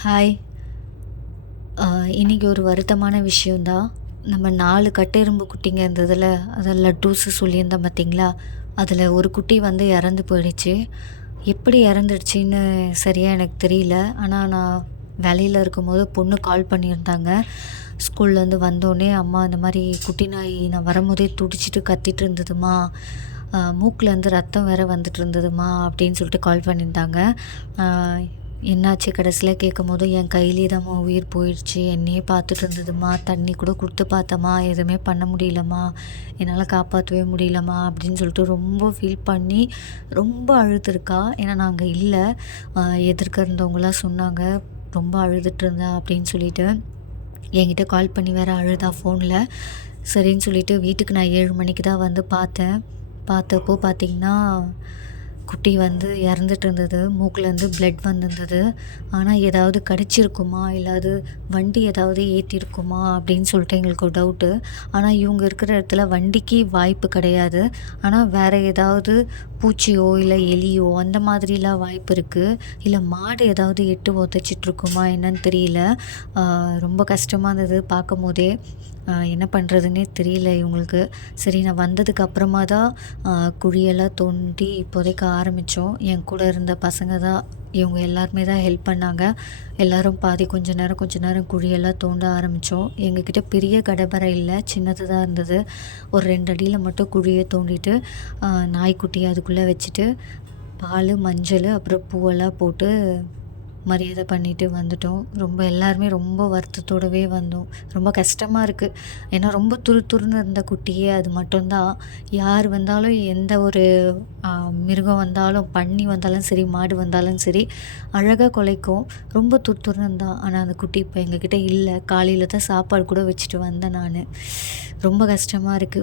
Hi. இன்னைக்கு ஒரு வருத்தமான விஷயம் தான். நம்ம 4 கட்டெறும்பு குட்டிங்க இருந்ததுல, அத லட்டூஸு சொல்லியிருந்தேன் பார்த்தீங்களா? அதில ஒரு குட்டி வந்து இறந்து போயிடுச்சு. எப்படி இறந்துடுச்சுன்னு சரியா எனக்கு தெரியல. ஆனா நான் வேலையில இருக்கும்போது பொண்ணு கால் பண்ணியிருந்தாங்க. ஸ்கூல்லேருந்து வந்தோனே, "அம்மா இந்த மாரி குட்டி நாய் நான் வரும்போதே துடிச்சுட்டு கத்திட்டு இருந்ததும்மா. மூக்குலேருந்து ரத்தம் வேற வந்துட்டு இருந்ததும்மா" அப்படின்னு சொல்லிட்டு கால் பண்ணியிருந்தாங்க. அ என்னாச்சு கடைசியில கேட்கும்போது, "என் கையிலேயே தாம்மா உயிர் போயிடுச்சு. என்னையே பார்த்துட்டு இருந்ததும்மா. தண்ணி கூட குடுத்து பார்த்தம்மா. எதுவுமே பண்ண முடியலம்மா. என்னால காப்பாத்தவே முடியலம்மா" அப்படின்னு சொல்லிட்டு ரொம்ப ஃபீல் பண்ணி ரொம்ப அழுதுருக்கா. ஏன்னா நான் அங்க இல்ல. அ எதிர்க்க இருந்தவங்கலாம் சொன்னாங்க, "ரொம்ப அழுதுட்டு இருந்தா" அப்படின்னு சொல்லிட்டு. என்கிட்ட கால் பண்ணி வேற அழுதா ஃபோன்ல. சரின்னு சொல்லிட்டு வீட்டுக்கு நான் 7 மணிக்கு தான் வந்து பார்த்தேன். பார்த்தப்போ பார்த்தீங்கன்னா, குட்டி வந்து இறந்துட்டு இருந்தது. மூக்குலேருந்து பிளட் வந்திருந்தது. ஆனா ஏதாவது கடிச்சிருக்குமா? இல்ல அது வண்டி ஏதாவது ஏத்தியிருக்குமா? அப்படின்னு சொல்லிட்டு எங்களுக்கு ஒரு டவுட்டு. ஆனா இவங்க இருக்கிற இடத்துல வண்டிக்கு வாய்ப்பு கிடையாது. ஆனா வேற ஏதாவது பூச்சியோ, இல்ல எலியோ அந்த மாதிரிலாம் வாய்ப்பு இருக்கு. இல்ல மாடு ஏதாவது எட்டு உதைச்சிட்ருக்குமா என்னன்னு தெரியல. ஆ ரொம்ப கஷ்டமா இருந்தது பார்க்கும்போதே. என்ன பண்ணுறதுன்னே தெரியல இவங்களுக்கு. சரி நான் வந்ததுக்கு அப்புறமா தான் அ குழியெல்லாம் தோண்டி புதைக்க ஆரம்பிச்சோம். என் கூட இருந்த பசங்க தான் இவங்க எல்லாருமே தான் ஹெல்ப் பண்ணாங்க. எல்லாரும் பாதி கொஞ்ச நேரம் குழியெல்லாம் தோண்ட ஆரம்பிச்சோம். எங்ககிட்ட பெரிய கடப்பரை இல்ல. சின்னது தான் இருந்தது. ஒரு 2 அடியில மட்டும் குழிய தோண்டிட்டு, நாய்க்குட்டிய அதுக்குள்ள வச்சுட்டு, பாலு, மஞ்சளு, அப்புறம் பூவெல்லாம் போட்டு மரியாதை பண்ணிட்டு வந்துட்டோம். ரொம்ப எல்லாருமே ரொம்ப வருத்தத்தோடவே வந்தோம். ரொம்ப கஷ்டமா இருக்கு. ஏன்னா ரொம்ப துரு துருன்னு இருந்த குட்டியே அது மட்டும் தான். யார் வந்தாலும் எந்த ஒரு அ மிருகம் வந்தாலும், பன்னி வந்தாலும் சரி, மாடு வந்தாலும் சரி, அழகா குலைக்கும். ரொம்ப துரு துருன்னு இருந்தா. ஆனா அந்த குட்டி இப்ப எங்ககிட்ட இல்ல. காலையில தான் சாப்பாடு கூட வச்சுட்டு வந்தேன் நானு. ரொம்ப கஷ்டமா இருக்கு.